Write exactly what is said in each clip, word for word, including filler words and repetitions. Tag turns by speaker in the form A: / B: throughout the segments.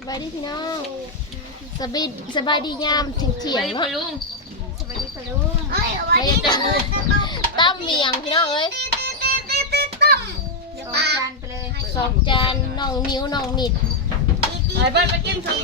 A: บายดีพี่น้องสบายสบายดียามถึงเที่ยง
B: ไปพลุง
A: สบายดีพะลุงไม่ได้จังตั้มเมียงพี่น้องเอ้ย
C: สองจานไปเลย
A: สองจานน้องมิ้วน้องมิด
B: ไปเบิ้ลไปกินสอง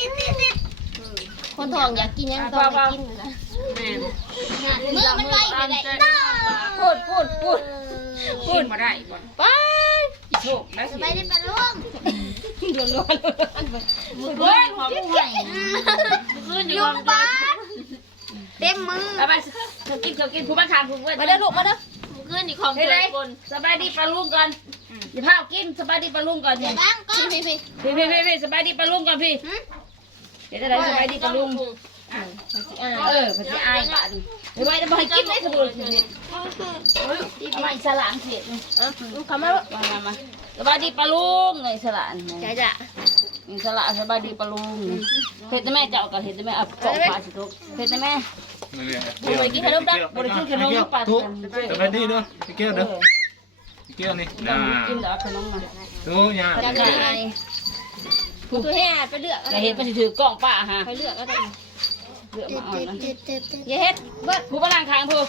A: คนทองอยากกินยังต้องไปกินนะ
B: แม่
C: มือมันไล่ไปไหน
A: พูดพูดพูด
B: พูดมาได้บ่
A: ไป
B: โชคแล้วสิ
C: ไปได้ปลาล่วง
A: ร้อนร้อนอันไป
B: มือเบิ้ลของผู้ให้มืออยู่
C: ยุงบาสเต็มมือ
B: ไปไปเขากินเขากินผู้บ้านทางผู้เบิ้ล
A: มาเด้อลูกมาเด้อ
B: มือนี่ของเกิดคนสบายดีปลาลุงก่อนอย่าพากินสบายดีปลาลุงก่อน
C: เดี๋
B: พี่
C: ยวบ้างก็
A: พี่พี่พี่
B: พี่พี่พี่สบายดีปลาลุงก่อนพี่เดี๋ยวจะได้สบายดีปลาลุง
A: อ่า
B: เออพอดีอายบ้านไม่ไหวจะไปกินได้ขบวนเนี่ยเอามาอิสระเสีย
A: อ่ะคำมาลูก
B: มามามาสบายดีปลาลุงไงอิสระ
A: จ้าจ้า
B: อิสระสบายดีปลาลุงเห็ดแม่เจ้ากับเห็ดแม่อับกองปลาสิทุกเห็ดแม่
A: บุไปกินขนมดัก
B: บริกินขนมปลา
D: ทุกสบายดีเด้อพี่เกี้ยวเด้อพี่เกี้ยวนี่น่า
B: กินแล้วขนมมา
D: ทุกอย่าง
A: จ้าจ้าตัวแห่ไปเลือก
B: จะเห็ดไปถือกล้องป้าฮะ
A: ไปเลือกก็ได้
B: เลือกมาอ่อนนะ
A: อย่าเฮ็ดเบิด
B: ผู้บ้านข้างผู้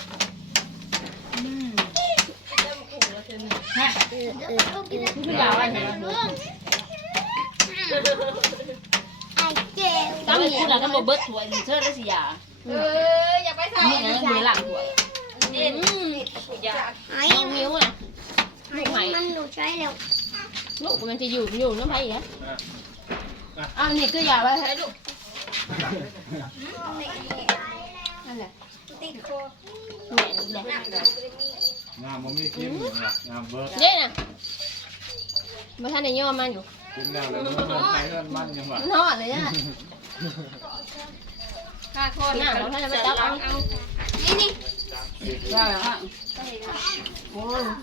B: ฮะผู้ยาวอะไรเนี่ย
C: ไอ้เจ๋ว
B: ต้องมีคุณน่ะต้องบอกเบิร์ดถวยเชิดได้สิยา
A: เอออย่าไปใส่
B: นี่ยังไม่หลังถวย
A: อืม
C: ไอ้
A: น้องมิ้วอ่ะลูกใหม่
C: มันหลุดใช้แล้ว
A: ลูกมันจะอยู่อยู่น้ำไผ่เหรออ้าวนี่ก็อย่าไปให้ลูกนั่นแหละ
C: ติดคอ
A: แม่นี่แหละ
D: งามมันไม่กินงามเบิร์ด
A: เด้น่ะมาท่านในย่อมันอยู่
D: กินแล้วเลยมันเป็นไทยมันมันยังวะ
A: มันทอดเลยอ่ะ
B: ข้าโคตร
A: น่าเราท่านจะไปจับเอา
C: นี่นี่
B: ได้ฮะ
A: โอ้ย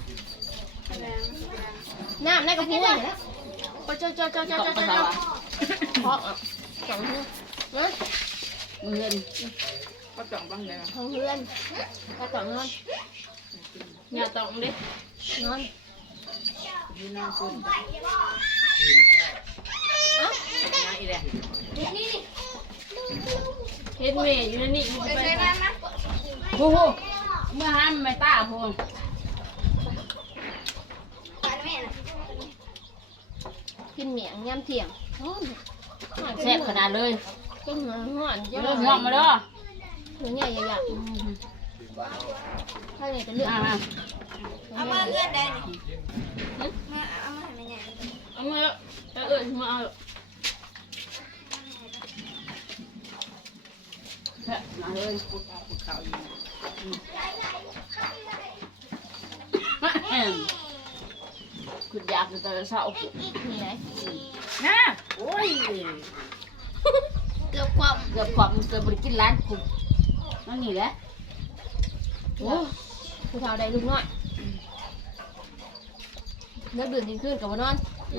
A: น้ำในกระพุ้งอย่างนี้โอ้ยเจ้าเจ้าเจ้า
B: ต
A: เจ้าก เจ้า
B: ภา
A: เจ้า
B: ษา
A: เพราะสองเพื่อนนะ
B: เงินก็จ่องบ้างเลย
A: สองเพื่อนก็สองนอน
B: อย่าต้องดิ
A: นอน
B: ยืนนอนคุณ
A: เอ้า
B: อีแหละ
A: นี่นี่
B: เฮ็ดเมย์อยู่ในนี่มันจะไปโอ้โหเมื่อห้ามไม่ตาพูน
A: กินเหมียงย่ำเถียง
B: แซ่บขนาดเลย
A: ก็เหงาหอนเย
B: เริ่
A: อะ
B: มง่วงมาเด้อ
A: หนูเนี่ยอยากถ้าเนี่ยจะเลือก
B: อ่า
C: เอามาเงินได้นี่มาเอามาให้แม่ใหญ่
B: เอามาเอาเอิญมาเอาแซ่บมาเลยพูดพูดข่าวอยู่คุณอยากจะแต่เช้า
A: นี่ไง
B: นะโอ้ย
C: เกือบความ
B: เกือบความเกือบบริกินร้านคุณนั่นนี่แหละ
A: โอ้ผู้เฒ่าใดลูกน้อยเลิกดื่มกินขึ้นกับว่านอน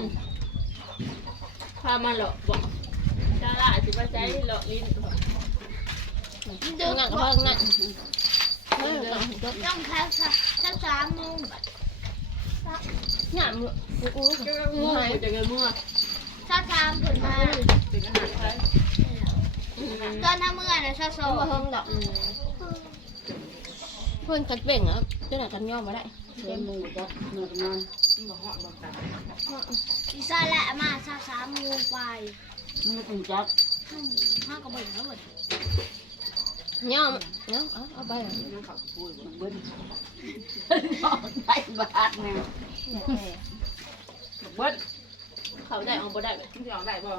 B: พามาหลอกบอกจ้าละสิว่าใจหลอกลิ้น
A: เดินนั่งกับพ่อนั่งเออนั่งจบ
C: ต้องแค่แค่สามโมง
A: หนามอู้อู้
B: ง่วงจะเงินมั่ว
C: ถ้าสามผลมา
B: เป็นอาหารไทย
C: ตอนน้าเมื่อนะชาโซ
A: โซ่เฮิงดอกเพื่อนกันเป่งอ่ะเจ้าหน้ากันย่อมาได้
B: เต็มมือจ้ะนอนนอนบอกเหาะบอกตา
C: อีซ่าแหละมาชาสามโมงไป
B: มันไม่เป็นจับ
C: ห้าก็เบิ่งแล้วหมด
A: ย่อมเนาะเอาเอาไปเลย
B: มันเขาพูดมันเบิ้ลได้บาทเนี่ยเบิ้ล
A: เขาได้เอาบ่ได้แบบ
B: ที่ออกได้บ่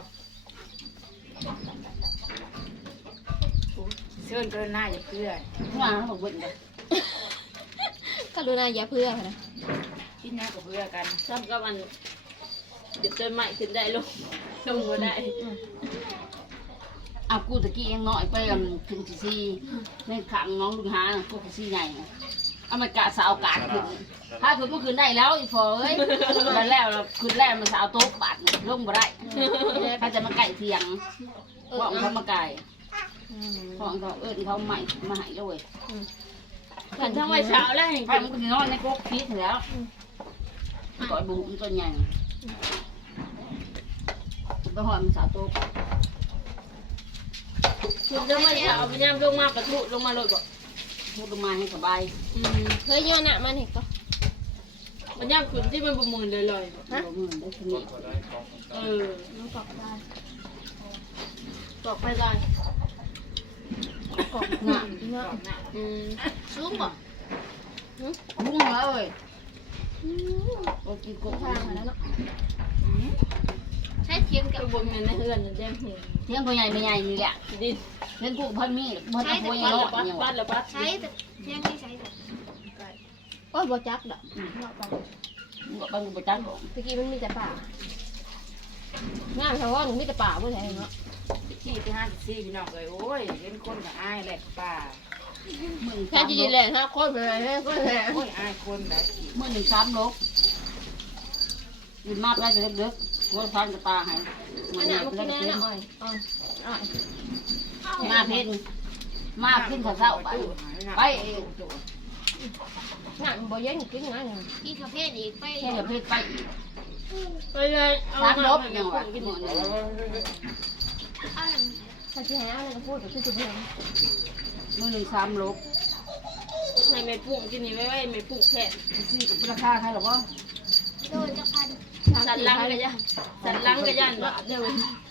B: เชิญเกินหน้าอย่าเพื่อนว่าเขาเบิ้ลเลย
A: กรุณาอย่าเพื่อนะ
B: คิดหน้ากับเพื่อกันซ้ำกับมันเดี๋ยวเจอใหม่ขึ้นได้ลงลงบ่ได้เอากูตะกี้ยังน้อยไปถึงที่สี่ในขังน้องลุงหาพวกที่สี่ใหญ่เอามากะสาวกาดขึ้นถ้าขึ้นก็ขึ้นได้แล้วอีฟอเอ้ยแล้วแล้วขึ้นแล้วมันสาวโต๊ะบาดลงบ่ได้ถ้าจะมาไก่เทียงพ่อของเขามาไก่พ่อของเขาเอิ้นเขาใหม่มาให้ด้วยกันทั้งวันเช้าแล้วเห็นมันก็นอนในกกพีชแล้วก่อยบุ้มตัวใหญ่ไปหอยมันสาวโต
A: คุณจะมาเอาไปย่ำลงมาประทุลงมาเลยบ่
B: พูดลงมาให้สบาย
A: อืมเฮ้ยย้อนหน้ามันเห็นก็มันย่ำขึ้นที่มันประมืนเลยเลย
B: ฮะมือได้ทีนี้
A: เออน้องกรอกได้กรอกไปได้กรอกหนักเนาะอืมซุปบ่
B: บุ้งแล้วเอ้ยโอ้กินกบ
A: ทางแล้วเนาะ
C: ใช้เทียมกับ
A: บนเงินในเฮือนจะแจ้งเห็น
B: เที่ยงพ่อใหญ่แม่ใหญ่นี่แหละ
A: ดิน
B: เล่นพวกพ่อมีพ่อตะโพย
A: ปัด
B: โล
A: ละ
B: ด
A: ปัด
B: เนี่ย
A: ปั
B: วะ
A: ดละปัด
C: ใช้แต่เทียมไม่ใช้แต่
A: โอ้ยบ่จักดอก
B: บอกบางบุจักบอก
A: ตะกี้มันมีแต่ป่า งานเขาว่าหนูมีแต่ป่าบ่ใช่เนาะ
E: ที่ที่ห้าสิบสี่พี่น้องเลยโอ้ยเห็นคนกับอายแหละป่า
B: มือ
A: แค่
B: สาม
A: จี
B: ล
A: ดี
B: บ
A: เลยฮะโคตรเลยฮะโคตรเลย
E: โอ้ยอายคนแบบ
B: มือหนึ่งสามลบยืนมากได้จะเล็กๆว่าฟันกระตาให้
A: อั
B: มัน
A: นนี้
B: เนี่ย
A: มัน
B: เล็
A: กิน
B: ก
A: แน่
B: ๆ
A: เนาะอ๋ออ๋อ
B: มาเพชรมาขึ้นข้าวเช้าไปไป
A: งานบ่เย็นกินงานเลย
C: อีกประเภทอีกไป
B: แค่เดี๋ยวเพชรไป
A: ไปเลยเอา
B: สามลบ
A: ยั
B: ยัง ง
A: หวะ
B: วะกินหมดเลย
C: เอาหนึ่ง
A: ถ้าที่ให้อะไรก็พูดก็คือจะเห็น
B: มือหนึ่งสามลบ
A: ในเม็ดปุ่งกินนี่ไว้ไว้เม็ดปุ่งแค่
B: ซื้อกับราคาใครหรอวะ
C: โดนจะพัน
A: สันลังกันย่านสันลังกันย่านบาทเดียว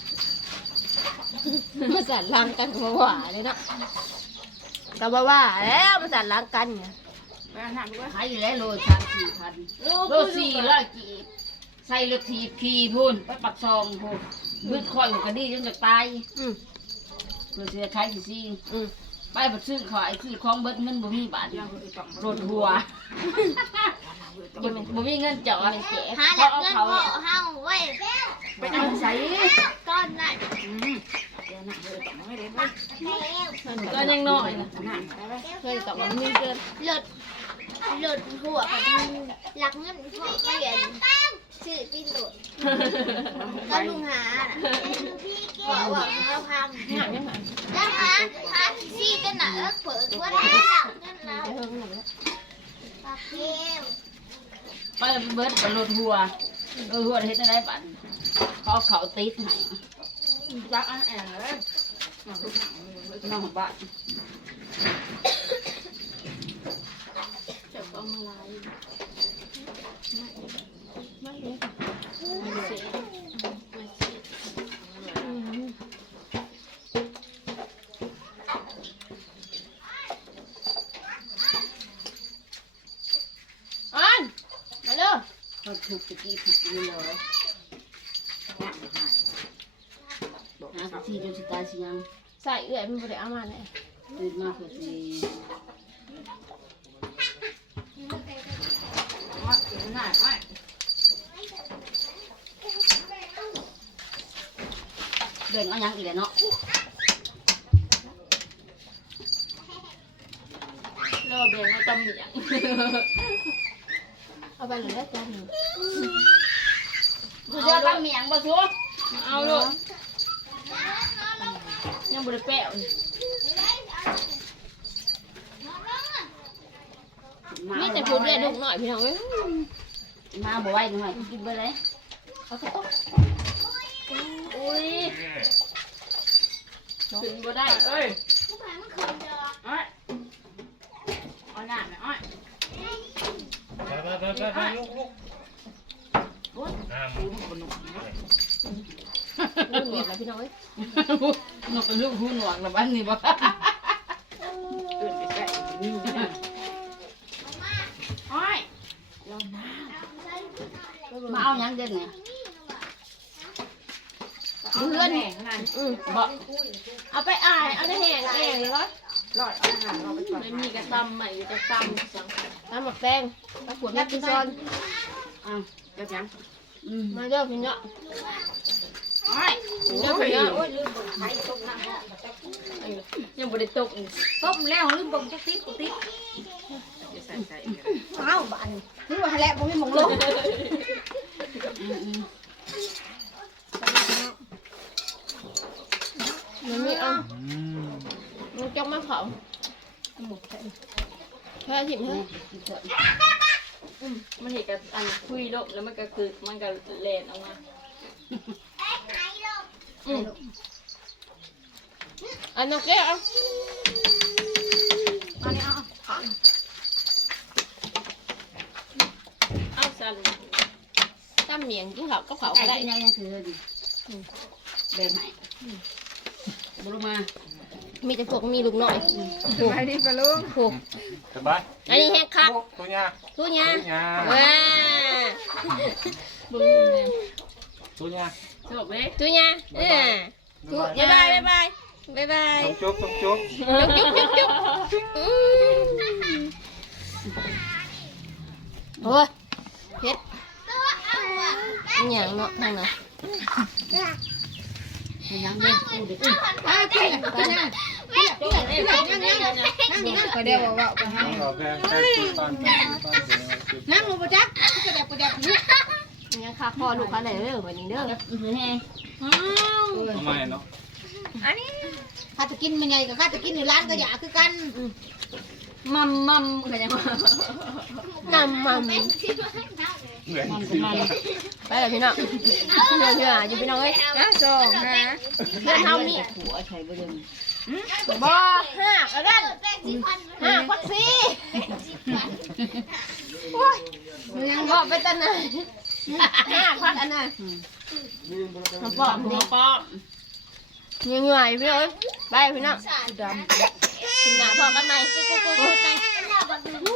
A: มาสันลังกันก็ว่าเลยเนาะก็บ่ว่าแล้วมาสันลังกันเนี่ย
E: ไปอาหารด้วย
B: ขายอยู่แล้วโลสามสี่พันโลสี่ร้อยกี่ใส่รถถีบขี่พุ่นไปปักซองพุ่นมืดคอยหัวกระดีจนจะตาย
A: อืม
B: เพื่อเสียขายสี่สี่
A: อืม
B: ไปบัดซื้อขายซื้อของเบิดเงินบ่มีบาทรถหัวบ่มีเงินจอด
C: หาหลักเงินพ่อเฮาไว้
B: ไปเอาใส่
C: ก้อนละ
A: ก็ยังน้อยนะ
E: อาหารไปไป
A: เคยต้องมันมีเกิน
C: หลุดหลุดหัวกับหลักเงินพ่อเปลี่ยนชื่อที่หลุดก็ลุงหาน่ะบอกว่าเราพัง
A: งานยังไง
C: แล้วหาหาซี่กันน่ะเอิ้กเปิดว่าได้หลักเงินเรา
A: จะเฮิงหนูแล้ว
C: ปากเกี้ยว
B: ไปเบิดกับรถหัวเออหัวเฮ็ดได้บัดเขาเขาติดให้
E: รักอันแอนเลย
B: น้องบ้าน
A: จะต้องมาลายไม่เลยอันมาเด้อ
B: เขาถูกตะกี้ถูกนี่เลยนะสี่จนสิตายสิยัง
A: ใส่เอื้อยมันบ่ได้เอามาเลย
B: ตื่นมาเพื่อสิ
E: ว่าเห็นหน้าไอ้
B: เดินเอายังอีกแล้วเนาะ
A: เลิกเบงเอาตำเหนียงเอาไปเลยได้จานหนึ่ง
B: กูจะตั้งเมียงบ่ซัว
A: มาเอาเลยยังบ่ได้แปะเลยมีแต่พูดเลยลูกหน่อยพี่น้องเอ้ย
B: มาบ่ไหวหน่อยกินไปเลย
A: เอาสักต๊อกอุ้ยขึ้นบ่ได้
E: เอ้ย
C: ผู้ชายมันคืนเด้อ
E: ไอ้เอาหน้าไหมไอ้
D: ไปไปไปไปลุกลุกน้ำ
E: ดูลูกบนหนุ่ม
A: ลูกหน่อยพี่น้องเอ้ย
B: นกเป็นลูกหูหนวกแล้วบ้านนี้บ่
E: ตื่นไปใกล้นี่ไอ้เราหน้า
B: มาเอายังเด่นเนี่ย
E: เอาเพื่อนแห่งนั่น
A: อืม
B: บ่
A: เอาไปอ่ายเอาได้แห้งแห้งเลยวะ
E: รอดเอาอาหารเราไปก่อน
A: ไม่มีกระตำใหม่กระตำสั่งตำหมักแตงตำขวดแม่กินซอน
B: อ้าว
E: เจ้าแจ๊ม
B: อืม
A: มาเด้อพี่เนาะ
E: ไอ้
A: เด้อ
E: โอ้ย
A: พี่เนาะ
E: โอ้ยลืมบนไข่ต้มน้ำ
A: ยังบ่ได้ตกอีก
E: ต้มแล้วลืมบนจักติ๊กกูติ๊กจะใส่ใส่
C: อ้าวบ้านนี่ว่าแหละบ่มีหมองลง
B: อืมอืม
A: มันมีอ่ะ
D: อืม
A: มันจ้องมาเผาหมกแทนแค่ถิ่มเฮ้ย
B: กินเถอะ
A: มันเห็นกับอันคุยโลกแล้วมันก็คือมันก็เลนออกมา
C: ไอ้ไอ้โล
A: อืมอันนั้นแก้วเอา
B: อันนี้เอา
A: เอาสั่นตั้มเมียงกินข้าวกับข้าว
B: ไก่
A: ก็ได้
B: ที่ไหนยังคือดิแบ่งให้บุรุมา
A: มีแต่พวกมีลูกน้อย
E: ไปดิปะลุง
A: พวก
D: สบาย
A: อันนี้แห้งคัก
D: ตัวยา
A: ทุญา
D: ตัวยา
A: ว้า
B: บุรุมา
D: ตัวยา
B: จบเลย
A: ทุญาเออทุบ๊ายบายบ๊ายบายบ๊ายบาย
D: ต้องจุ๊บต้องจุ๊บ
A: จุ๊บจุ๊บจุ๊บจุ๊บอืมโอ้ยเผ็ดอหย่างเนาะทางนั้น
B: ยังเล่นกูเด็ก
E: อ่ะกินอ่ะกินอ่ะกินอ่ะกินอ่ะกินอ่ะนั่งนั่งนั่งนั่งก็เดี๋ยวว่าไปให้
D: ต้องเอาแกงแกงจุ๊บตอนตอนตอนเสร็จแล้วจุ๊บ
E: นั่งลงไปจักกระเดบกระเดบลูก
A: ยังคักพ่อลูกคันไหนเด้อวันนี้เด้อ
B: แห้ง
D: ทำไมเนาะ
E: ข้าจะกินมันไงกับข้าจะกินในร้านก็อย่าคือกัน
B: มัมมัมอะไรยังไง
A: นำมัน
D: เหมือน
B: มัน
D: สิ
B: มัน
A: ไปเลยพี่น้องเพื่อนเพื่อนอยู่พี่น้องเอ้ย
E: อ่ะสองฮะ
A: เพื่อนเฮามี
B: หัวใช้บ่เดิม
A: บ่ห้าแล้วกันห้าพักซี่โอ้ยยังบ่ไปตันน่ะห้าพักอันน่ะ
B: มาป้อมมาป้อม
A: เหนื่อยๆพี่น้องเอ้ยไปพี่น้อง
E: ดำ
A: กินหน้าพอกันไหมกุ๊กกุ๊กกุ๊กไป